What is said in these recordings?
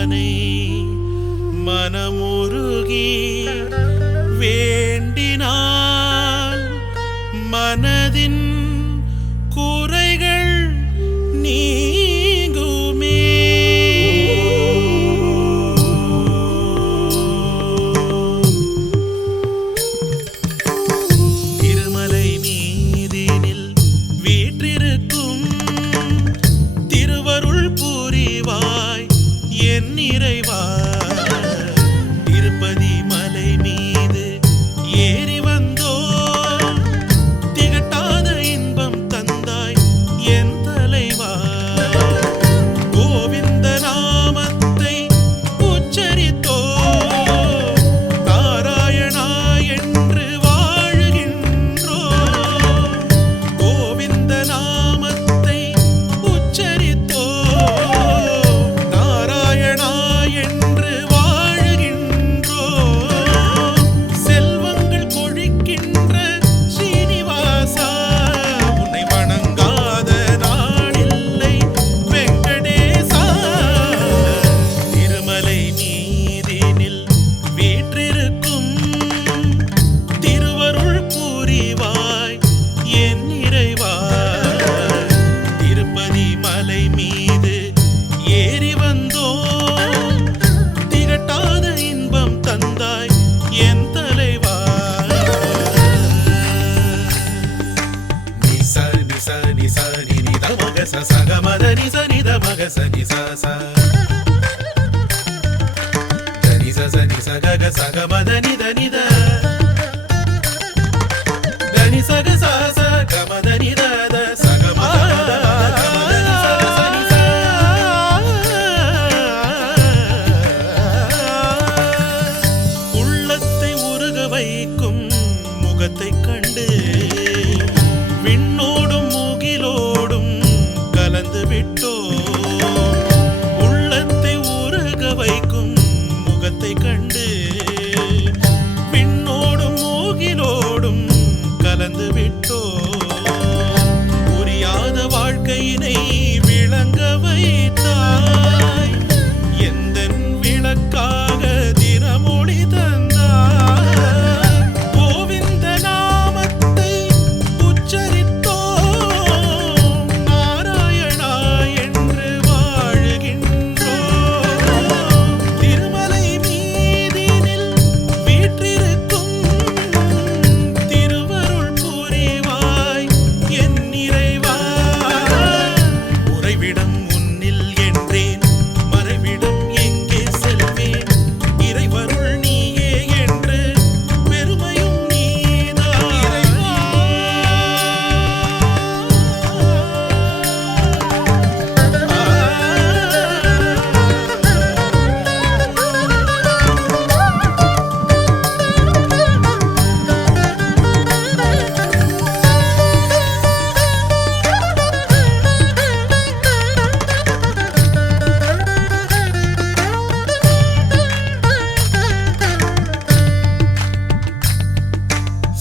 தானே மனமுருகி வேண்டினால் மனதின் குறைகள் நீங்குமே. திருமலை மீதினில் வீற்றிருக்கும் திருவருள் புரிவாய் என் இறைவா. திருப்பதி மலை மீது ஏறி வந்தோ திகட்டாத இன்பம் தந்தாய் என் தலைவா. கோவிந்த நாமத்தை உச்சரித்தோ நாராயணா என்று வாழுகின்றோ. கோவிந்த நாமத்தை உச்சரித்தோ நாராயணா என்று வாழுகின்றோ. செல்வங்கள் கொழிக்கின்ற ஸ்ரீனிவாசா, உன்னை வணங்காத நாளில்லை வெங்கடேசா. திருமலை மீதினில் வீற்றிருக்கும் திருவருள் புரிவாய் என் இறைவா. திருப்பதி மலை மீது ஏறி வந்தோ திகட்டாத இன்பம் தந்தாய் என் தலைவா. நிச நிச நிச நித மக சக மத நிச நித மக சனி ச நிச சனி சக சக மத நித நித தனி சக ச கமத நித சக மத உள்ளத்தை உருக வைக்கும் முகத்தை கண்டு விண்ணோடும் முகிலோடும் கலந்து விட்டோ. உள்ளத்தை உருக வைக்கும் முகத்தை கண்டு விண்ணோடும் முகிலோடும் கலந்து விட்டோ. புரியாத வாழ்க்கையினை விளங்க வைத்தாய். எந்தன் விளக்காக தினமொழி தந்தாய். கோவிந்த நாமத்தை உச்சரித்தோ நாராயணா என்று வாழுகின்றோ. திருமலை மீதினில் வீற்றிருக்கும் திருவருள் புரிவாய் என் இறைவா. உறைவிடம் உன்னில் என்றேன், மறைவிடம் எங்கே செல்வேன். இறைவருள் நீயே என்று பெருமையும் நீதான் இறைவா.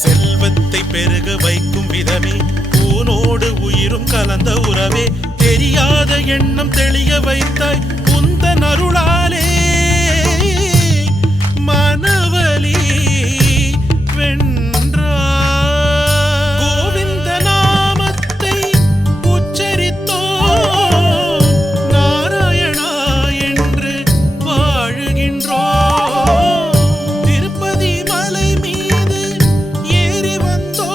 செல்வத்தை பெருக வைக்கும் விதமே, ஊனோடு உயிரும் கலந்த உறவே. தெரியாத எண்ணம் தெளிய வைத்தாய் உந்தன் அருளாலே. மனவலி வென்றாய். கோவிந்த நாமத்தை உச்சரித்தோ நாராயணா என்று வாழுகின்றோ. திருப்பதி மலை மீது ஏறி வந்தோ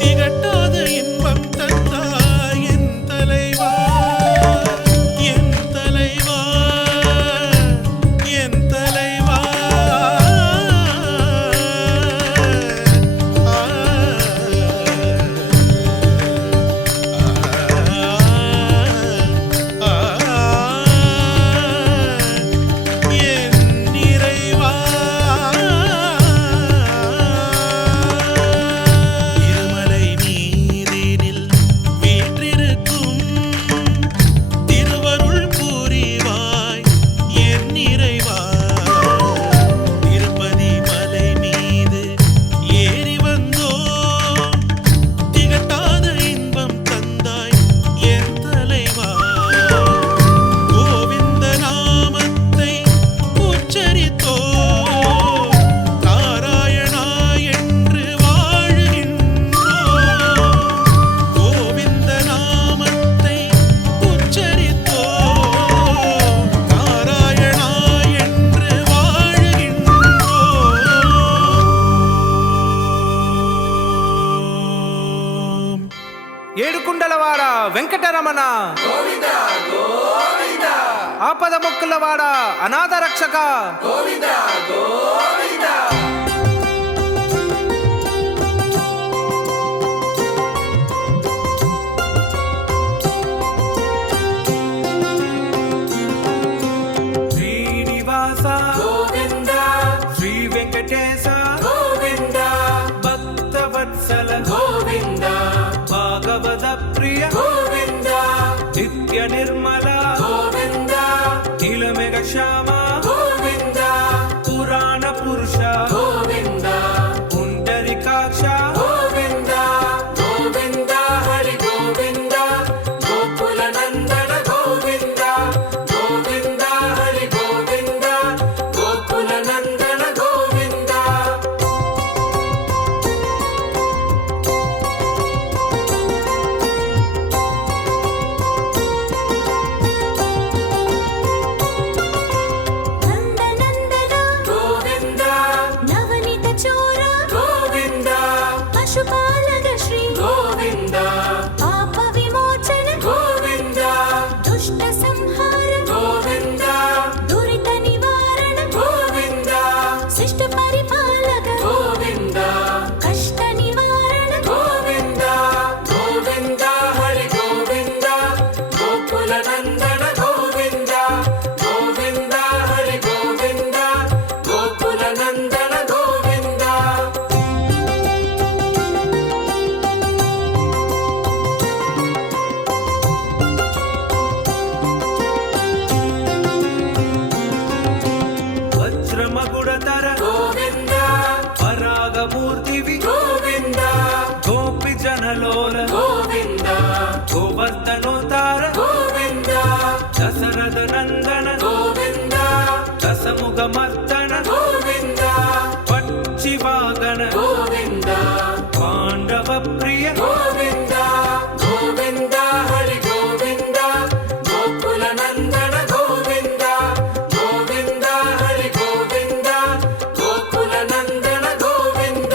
திகட்டாத இன்பம் தந்தாய் என் தலைவா. என் தலைவா, என் தலைவா. వెంకటరమణ ఆపద ముక్కులవాడ అనాథ రక్షక శ్రీనివాస గోవింద శ్రీ వెంకటేశ గోవింద భక్తవత్సల గోవింద భాగవత ప్రియ గోవింద నిత్య నిర్మల గోవింద నీలమేఘ శ్యామ గోవింద పురాణ పురుష గోవింద పుండరీకాక్ష గోవింద గోవింద హరి గోవింద గోకుల నందన గోవింద గోవింద హరి గోవింద గోకుల నందన గోవింద నందనందన గోవింద నవనీత చోర గోవింద పశుపాలక శ్రీ గోవింద పాప విమోచన గోవింద దుష్ట సంహార గోవింద దురిత నివారణ గోవింద శిష్ట పరిపాలక గోవింద కష్ట నివారణ గోవింద గోవింద హరి గోవింద గోకుల నందన గోవింద గోవింద హరి గోవింద గోకుల నందన గోవింద వజ్రమగుడతర గోవింద పరాగమూర్తివి గోవింద గోపి జనలోల గోవింద గోవర్ధనోతార గోవింద దశరథ నందన గోవింద దశముఖ మర్దన గోవింద పక్షివాగన గోవింద పాండవ ప్రియ గోవింద గోవింద హరి గోవింద గోకుల నందన గోవింద గోవింద హరి గోవింద గోకుల నందన గోవింద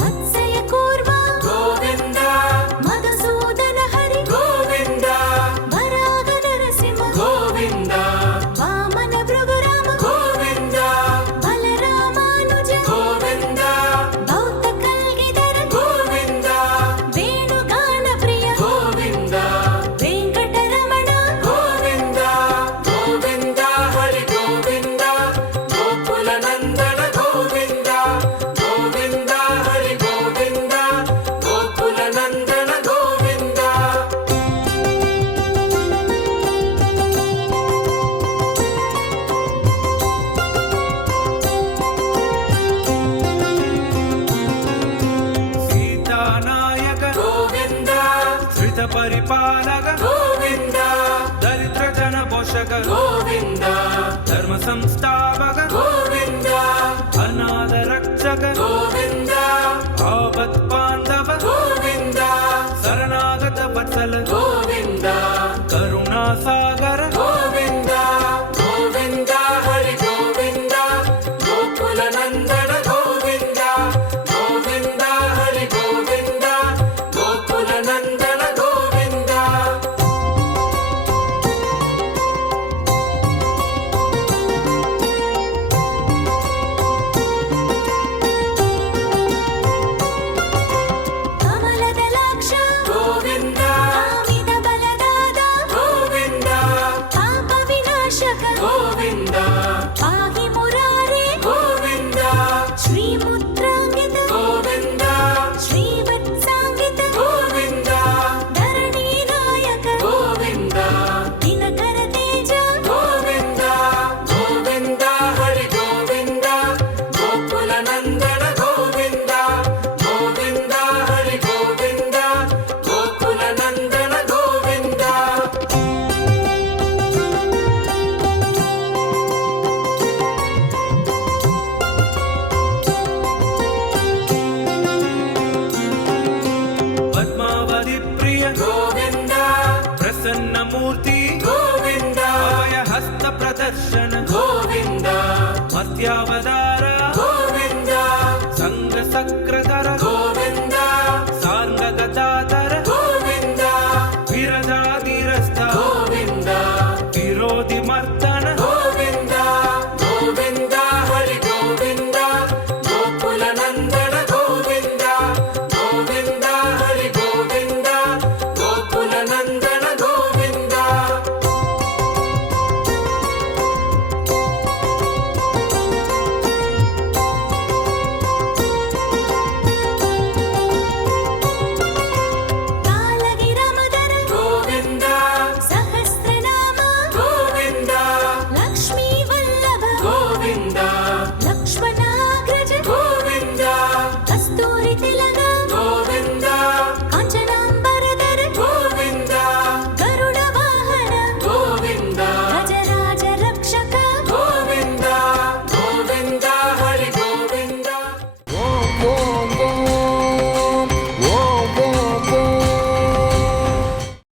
మత్స్య కూర్మ గోవింద మధుసూదన హరి గోవింద వరాగ నరసింహ గోవింద వామన భృగురామ గోవింద బలరామానుజ గోవింద భౌత కల్గిధర గోవింద వేణుగాన ప్రియ గోవింద వెంకటరమణ గోవింద గోవింద హరి గోవింద గోకుల నందన గోవింద గోవింద హరి గోవింద గోకుల నందన గోవింద సీతానాయక గోవింద శ్రిత పరిపాలక గోవింద దరిద్ర జన పోషక గోవింద ధర్మ సంస్థాపక గోవింద అనాథ రక్షక గోవింద ఆపత్ బాంధవ గోవింద శరణాగత వత్సల గోవింద కరుణా సాగర గోవింద గోవింద హరి గోవింద గోకుల నందన గోవింద గోవింద హరి గోవింద గోకుల నందన గోవింద दर्शन गोविन्द मर्त्यावतार